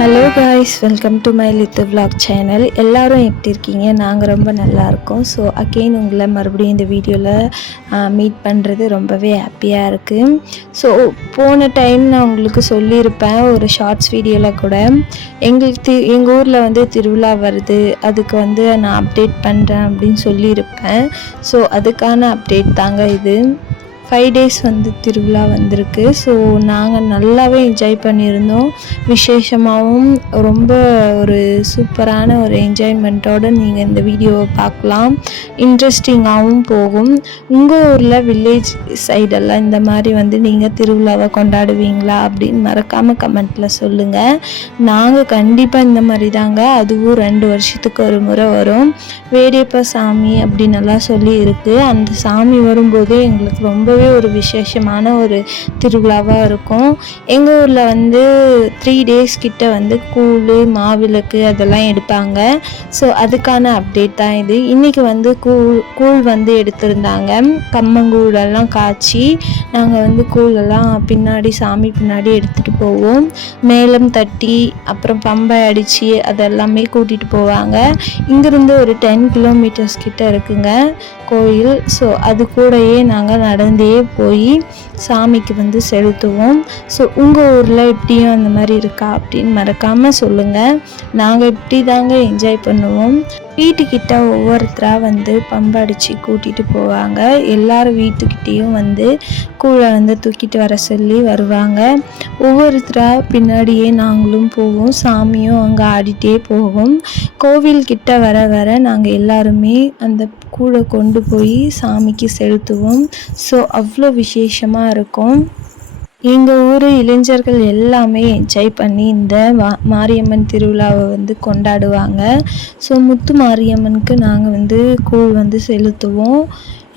Hello guys, welcome to my லித்து vlog channel. எல்லோரும் எப்படி இருக்கீங்க? நாங்கள் ரொம்ப நல்லா இருக்கோம். ஸோ அகெயின் உங்களை மறுபடியும் இந்த வீடியோவில் மீட் பண்ணுறது ரொம்பவே ஹாப்பியாக இருக்குது. ஸோ போன டைம் நான் உங்களுக்கு சொல்லியிருப்பேன் ஒரு ஷார்ட்ஸ் வீடியோவில் கூட, எங்கள் ஊரில் வந்து திருவிழா வருது, அதுக்கு வந்து நான் அப்டேட் பண்ணுறேன் அப்படின்னு சொல்லியிருப்பேன். ஸோ அதுக்கான அப்டேட் தாங்க இது. 5 days வந்து திருவிழா வந்திருக்கு. ஸோ நாங்கள் நல்லாவே என்ஜாய் பண்ணியிருந்தோம். விசேஷமாகவும் ரொம்ப ஒரு சூப்பரான ஒரு என்ஜாய்மெண்ட்டோடு நீங்கள் இந்த வீடியோவை பார்க்கலாம். இன்ட்ரெஸ்டிங்காகவும் போகும். உங்கள் ஊரில் வில்லேஜ் சைடெல்லாம் இந்த மாதிரி வந்து நீங்கள் திருவிழாவை கொண்டாடுவீங்களா அப்படின்னு மறக்காமல் கமெண்ட்டில் சொல்லுங்கள். நாங்கள் கண்டிப்பாக இந்த மாதிரி தாங்க. அதுவும் 2 வருஷத்துக்கு ஒரு முறை வரும். வேடியப்ப சாமி அப்படின்னு எல்லாம் சொல்லி இருக்குது. அந்த சாமி வரும்போது எங்களுக்கு ரொம்ப ஒரு விசேஷமான ஒரு திருவிழாவாக இருக்கும். எங்கள் ஊரில் வந்து 3 days கிட்ட வந்து கூழ் மாவிளக்கு அதெல்லாம் எடுப்பாங்க. ஸோ அதுக்கான அப்டேட் தான் இது. இன்றைக்கி வந்து கூழ் வந்து எடுத்திருந்தாங்க. கம்மங்கூழெல்லாம் காய்ச்சி நாங்கள் வந்து கூழெல்லாம் பின்னாடி சாமி பின்னாடி எடுத்துகிட்டு போவோம். மேளம் தட்டி அப்புறம் பம்பை அடித்து அதெல்லாமே கூட்டிகிட்டு போவாங்க. இங்கேருந்து ஒரு 10 kilometers கிட்ட இருக்குங்க கோயில். ஸோ அது கூடயே நாங்கள் நடந்தே போய் சாமிக்கு வந்து செலுத்துவோம். ஸோ உங்கள் ஊரில் எப்படியும் அந்த மாதிரி இருக்கா அப்படின்னு மறக்காமல் சொல்லுங்கள். நாங்கள் இப்படி தாங்க என்ஜாய் பண்ணுவோம். வீட்டுக்கிட்ட ஒவ்வொருத்தராக வந்து பம்படிச்சு கூட்டிகிட்டு போவாங்க. எல்லாரும் வீட்டுக்கிட்டேயும் வந்து கூழை வந்து தூக்கிட்டு வர சொல்லி வருவாங்க. ஒவ்வொருத்தராக பின்னாடியே நாங்களும் போவோம். சாமியும் அங்கே ஆடிட்டே போவோம். கோவில்கிட்ட வர வர நாங்கள் எல்லாருமே அந்த கூழை கொண்டு போய் சாமிக்கு செலுத்துவோம். ஸோ அவ்வளோ விசேஷமாக இருக்கும். எங்கள் ஊர் இளைஞர்கள் எல்லாமே என்ஜாய் பண்ணி இந்த மாரியம்மன் திருவிழாவை வந்து கொண்டாடுவாங்க. ஸோ முத்து மாரியம்மனுக்கு நாங்கள் வந்து கூழ் வந்து செலுத்துவோம்.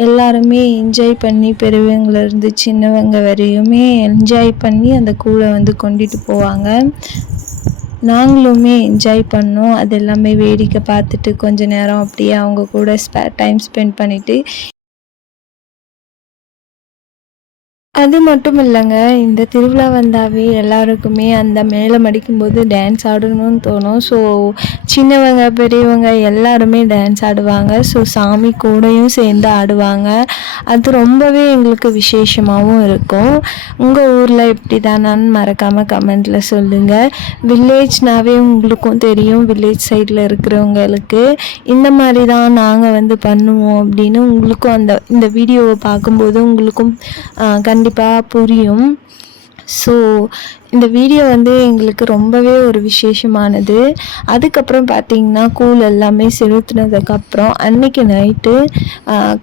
எல்லாருமே என்ஜாய் பண்ணி பெரியவங்கலேருந்து சின்னவங்க வரையுமே என்ஜாய் பண்ணி அந்த கூழை வந்து கொண்டுட்டு போவாங்க. நாங்களுமே என்ஜாய் பண்ணோம். அது எல்லாமே வேடிக்கை பார்த்துட்டு கொஞ்ச நேரம் அப்படியே அவங்க கூட டைம் ஸ்பெண்ட் பண்ணிவிட்டு, அது மட்டும் இல்லைங்க, இந்த திருவிழா வந்தாவே எல்லாருக்குமே அந்த மேளம் அடிக்கும்போது டான்ஸ் ஆடணும்னு தோணும். ஸோ சின்னவங்க பெரியவங்க எல்லாருமே டான்ஸ் ஆடுவாங்க. ஸோ சாமி கூடயும் சேர்ந்து ஆடுவாங்க. அது ரொம்பவே எங்களுக்கு விசேஷமாகவும் இருக்கும். உங்கள் ஊரில் எப்படி தானான்னு மறக்காமல் கமெண்ட்டில் சொல்லுங்கள். வில்லேஜ்னாவே உங்களுக்கும் தெரியும், வில்லேஜ் சைடில் இருக்கிறவங்களுக்கு இந்த மாதிரி தான் நாங்கள் வந்து பண்ணுவோம் அப்படின்னு உங்களுக்கும் இந்த வீடியோவை பார்க்கும்போது உங்களுக்கும் கண்டிப்பாக புரியும். ஸோ இந்த வீடியோ வந்து எங்களுக்கு ரொம்பவே ஒரு விசேஷமானது. அதுக்கப்புறம் பார்த்திங்கன்னா கூழ் எல்லாமே செலுத்தினதுக்கப்புறம் அன்றைக்கி நைட்டு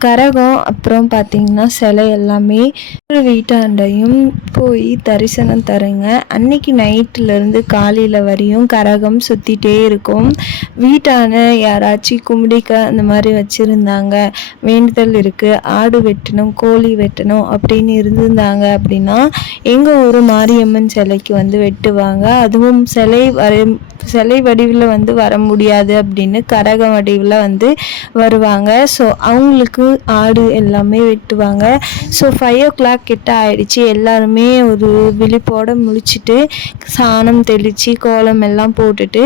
கரகம் அப்புறம் பார்த்திங்கன்னா சிலை எல்லாமே வீட்டாண்டையும் போய் தரிசனம் தருங்க. அன்றைக்கி நைட்டிலேருந்து காலையில் வரையும் கரகம் சுற்றிட்டே இருக்கும். வீட்டான யாராச்சும் கும்பிடிக்க அந்த மாதிரி வச்சுருந்தாங்க, வேண்டுதல் இருக்குது, ஆடு வெட்டணும் கோழி வெட்டணும் அப்படின்னு இருந்திருந்தாங்க அப்படின்னா எங்கள் ஊர் மாரியம்மன் சிலைக்கு வந்து வெட்டுவாங்க. அதுவும் சிலை வடிவில் வந்து வர முடியாது அப்படின்னு கரக வடிவில் வந்து வருவாங்க. ஸோ அவங்களுக்கு ஆடு எல்லாமே வெட்டுவாங்க. ஸோ 5 o'clock கிட்ட ஆயிடுச்சு. எல்லாருமே ஒரு விழிப்போடு முழிச்சிட்டு சாணம் தெளித்து கோலம் எல்லாம் போட்டுட்டு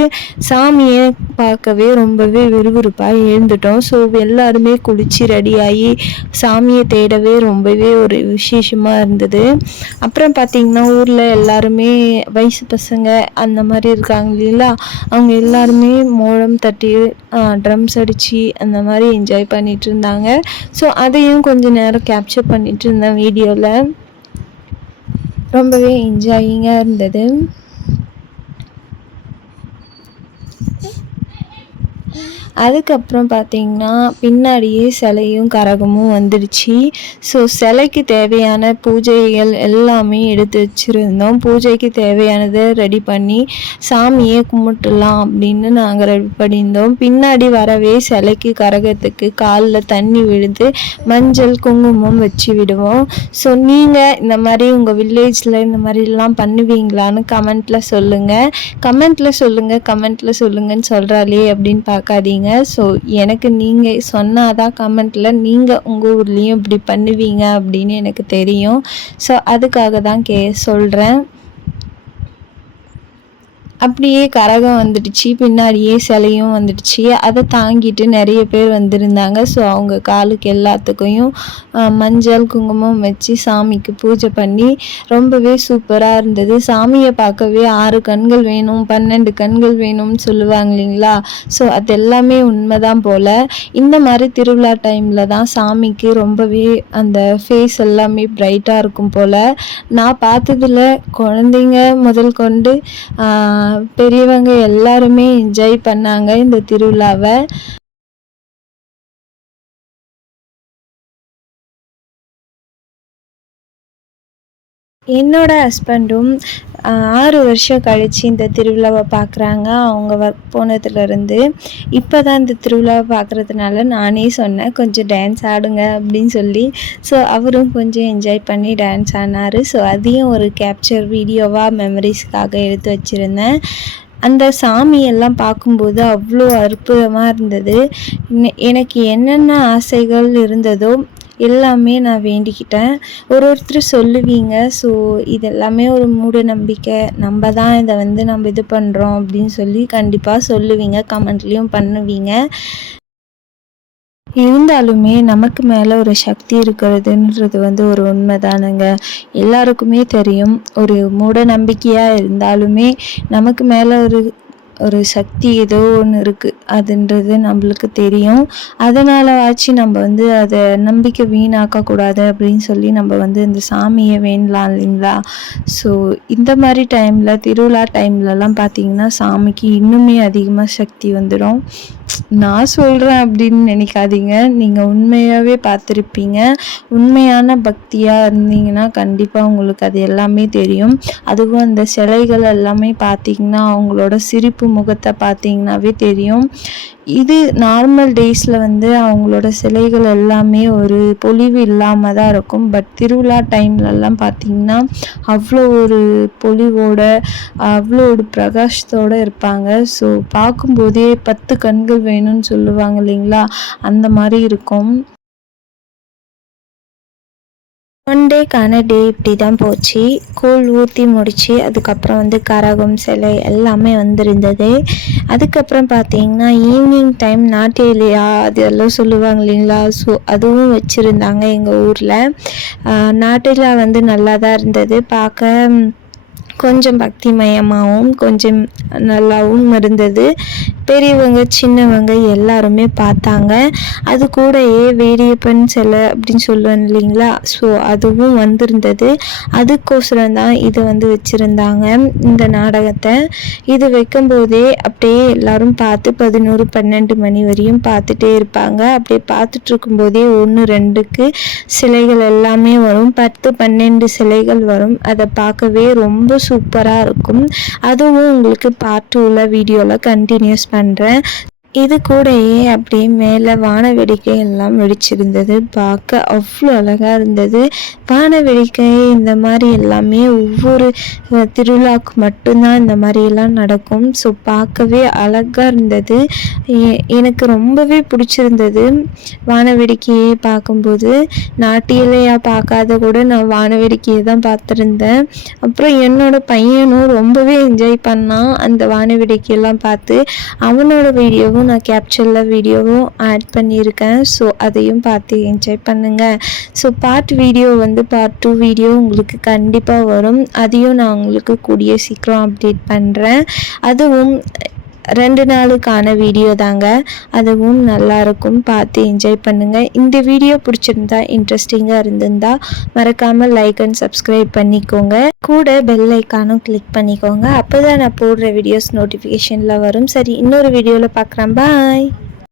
சாமியை பார்க்கவே ரொம்பவே விறுவிறுப்பாக எழுந்துட்டோம். ஸோ எல்லாருமே குளித்து ரெடியாகி சாமியை தேடவே ரொம்பவே ஒரு விசேஷமாக இருந்தது. அப்புறம் பார்த்திங்கன்னா ஊரில் எல்லாருமே வயசு பசங்க அந்த மாதிரி இருக்காங்க இல்லைங்களா, அவங்க எல்லாருமே மோளம் தட்டி ட்ரம்ஸ் அடித்து அந்த மாதிரி என்ஜாய் பண்ணிகிட்டு இருந்தாங்க. ஸோ அதையும் கொஞ்சம் நேரம் கேப்சர் பண்ணிகிட்டு இருந்தேன் வீடியோவில். ரொம்பவே என்ஜாயிங்காக இருந்தது. அதுக்கப்புறம் பார்த்திங்கன்னா பின்னாடியே சிலையும் கரகமும் வந்துடுச்சு. ஸோ சிலைக்கு தேவையான பூஜைகள் எல்லாமே எடுத்து வச்சுருந்தோம். பூஜைக்கு தேவையானதை ரெடி பண்ணி சாமியை கும்பிட்டுலாம் அப்படின்னு நாங்கள் ரெடி பண்ணியிருந்தோம். பின்னாடி வரவே சிலைக்கு கரகத்துக்கு காலில் தண்ணி விழுந்து மஞ்சள் குங்குமம் வச்சு விடுவோம். ஸோ நீங்கள் இந்த மாதிரி உங்கள் வில்லேஜில் இந்த மாதிரிலாம் பண்ணுவீங்களான்னு கமெண்ட்டில் சொல்லுங்கன்னு சொல்கிறாளே அப்படின்னு பார்க்காதீங்க. ஸோ எனக்கு நீங்கள் சொன்னாதான் கமெண்ட்டில் நீங்கள் உங்கள் ஊர்லேயும் இப்படி பண்ணுவீங்க அப்படின்னு எனக்கு தெரியும். ஸோ அதுக்காக தான் சொல்கிறேன். அப்படியே கரகம் வந்துடுச்சு, பின்னாடியே சிலையும் வந்துடுச்சு. அதை தாங்கிட்டு நிறைய பேர் வந்திருந்தாங்க. ஸோ அவங்க காலுக்கு எல்லாத்துக்கும் மஞ்சள் குங்குமம் வச்சு சாமிக்கு பூஜை பண்ணி ரொம்பவே சூப்பராக இருந்தது. சாமியை பார்க்கவே 6 கண்கள் வேணும் 12 கண்கள் வேணும்னு சொல்லுவாங்க இல்லைங்களா? ஸோ அது எல்லாமே உண்மைதான் போல். இந்த மாதிரி திருவிழா டைமில் தான் சாமிக்கு ரொம்பவே அந்த ஃபேஸ் எல்லாமே பிரைட்டாக இருக்கும் போல். நான் பார்த்ததில் குழந்தைங்க முதல் கொண்டு பெரியவங்க எல்லாருமே என்ஜாய் பண்ணாங்க இந்த திருவிழாவை. என்னோட ஹஸ்பண்டும் 6 வருஷம் கழித்து இந்த திருவிழாவை பார்க்குறாங்க. அவங்க ஒர்க் போனதுலேருந்து இப்போ தான் இந்த திருவிழாவை பார்க்குறதுனால நானே சொன்னேன் கொஞ்சம் டான்ஸ் ஆடுங்க அப்படின்னு சொல்லி. ஸோ அவரும் கொஞ்சம் என்ஜாய் பண்ணி டான்ஸ் ஆனார். ஸோ அதையும் ஒரு கேப்சர் வீடியோவாக மெமரிஸ்க்காக எடுத்து வச்சுருந்தேன். அந்த சாமியெல்லாம் பார்க்கும்போது அவ்வளோ அற்புதமாக இருந்தது. எனக்கு என்னென்ன ஆசைகள் இருந்ததோ எல்லாமே நான் வேண்டிக்கிட்டேன். ஒருத்தர் சொல்லுவீங்க, ஸோ இது எல்லாமே ஒரு மூட நம்பிக்கை, நம்ம தான் இதை நம்ம இது பண்ணுறோம் அப்படின்னு சொல்லி கண்டிப்பாக சொல்லுவீங்க, கமெண்ட்லேயும் பண்ணுவீங்க. இருந்தாலுமே நமக்கு மேலே ஒரு சக்தி இருக்கிறதுன்றது ஒரு உண்மைதானுங்க. எல்லாருக்குமே தெரியும். ஒரு மூட நம்பிக்கையாக இருந்தாலுமே நமக்கு மேலே ஒரு சக்தி ஏதோ ஒன்று இருக்குது அதுன்றது நம்மளுக்கு தெரியும். அதனாலவாச்சு நம்ம அதை நம்பிக்கை வீணாக்கக்கூடாது அப்படின்னு சொல்லி நம்ம இந்த சாமியை வேண்டலாம் இல்லைங்களா? ஸோ இந்த மாதிரி டைமில் திருவிழா டைம்லலாம் பார்த்திங்கன்னா சாமிக்கு இன்னுமே அதிகமாக சக்தி வந்துடும். நான் சொல்கிறேன் அப்படின்னு நினைக்காதீங்க, நீங்கள் உண்மையாகவே பார்த்துருப்பீங்க. உண்மையான பக்தியாக இருந்தீங்கன்னா கண்டிப்பாக உங்களுக்கு அது எல்லாமே தெரியும். அதுவும் அந்த சிலைகள் எல்லாமே பார்த்திங்கன்னா அவங்களோட சிரிப்பு முகத்தை பார்த்திங்கனாவே தெரியும். இது நார்மல் டேஸில் அவங்களோட சிலைகள் எல்லாமே ஒரு பொலிவு இல்லாமல் தான் இருக்கும். பட் திருவிழா டைம்லலாம் பார்த்திங்கன்னா அவ்வளோ ஒரு பொலிவோட அவ்வளோ ஒரு பிரகாசத்தோடு இருப்பாங்க. ஸோ பார்க்கும்போதே 10 கண்கள் வேணும்னு சொல்லுவாங்க இல்லைங்களா? அந்த மாதிரி இருக்கும். ஒன் டேக்கான டே இப்படி தான் போச்சு. கூழ் ஊற்றி முடித்து அதுக்கப்புறம் கரகம் சிலை எல்லாமே வந்திருந்தது. அதுக்கப்புறம் பார்த்தீங்கன்னா ஈவினிங் டைம் நாட்டியா அதெல்லாம் சொல்லுவாங்க இல்லைங்களா? ஸோ அதுவும் வச்சுருந்தாங்க எங்கள் ஊரில். நாட்டிலா நல்லா தான் இருந்தது பார்க்க. கொஞ்சம் பக்திமயமாகவும் கொஞ்சம் நல்லாவும் இருந்தது. பெரியவங்க சின்னவங்க எல்லாருமே பார்த்தாங்க. அது கூடயே வேரியப்பன் சிலை அப்படின்னு சொல்லுவேன் இல்லைங்களா? ஸோ அதுவும் வந்திருந்தது. அதுக்கோசரம் தான் இது வச்சுருந்தாங்க இந்த நாடகத்தை. இது வைக்கும்போதே அப்படியே எல்லாரும் பார்த்து 11 12 மணி வரையும் பார்த்துட்டே இருப்பாங்க. அப்படியே பார்த்துட்டு இருக்கும்போதே 1 2க்கு சிலைகள் எல்லாமே வரும். 10 12 சிலைகள் வரும். அதை பார்க்கவே ரொம்ப சூப்பராக இருக்கும். அதுவும் உங்களுக்கு பார்ட் 2ல வீடியோவில் கண்டினியூஸ் பண்ணுறேன். இது கூடயே அப்படியே மேலே வான வேடிக்கை எல்லாம் வெடிச்சிருந்தது. பார்க்க அவ்வளோ அழகாக இருந்தது. வான வேடிக்கை இந்த மாதிரி எல்லாமே ஒவ்வொரு திருவிழாவுக்கு மட்டும்தான் இந்த மாதிரியெல்லாம் நடக்கும். ஸோ பார்க்கவே அழகாக இருந்தது. எனக்கு ரொம்பவே பிடிச்சிருந்தது வான வேடிக்கையை பார்க்கும்போது. நாட்டியலையாக பார்க்காத கூட நான் வான வேடிக்கையை தான் பார்த்துருந்தேன். அப்புறம் என்னோடய பையனும் ரொம்பவே என்ஜாய் பண்ணான் அந்த வான வேடிக்கையெல்லாம் பார்த்து. அவனோட வீடியோவும் நான் கேப்சரில் வீடியோவும் ஆட் பண்ணியிருக்கேன். ஸோ அதையும் பார்த்து என்ஜாய் பண்ணுங்கள். ஸோ பார்ட் 2 வீடியோ உங்களுக்கு கண்டிப்பாக வரும். அதையும் நான் உங்களுக்கு கூடிய சீக்கிரம் அப்டேட் பண்ணுறேன். அதுவும் 2 நாளுக்கான வீடியோ தாங்க. அதுவும் நல்லாயிருக்கும், பார்த்து என்ஜாய் பண்ணுங்கள். இந்த வீடியோ பிடிச்சிருந்தா இன்ட்ரெஸ்டிங்காக இருந்திருந்தா மறக்காமல் லைக் அண்ட் சப்ஸ்கிரைப் பண்ணிக்கோங்க. கூட பெல் ஐக்கானும் கிளிக் பண்ணிக்கோங்க. அப்போ தான் நான் போடுற வீடியோஸ் நோட்டிஃபிகேஷனில் வரும். சரி, இன்னொரு வீடியோவில் பார்க்குறேன். பாய்.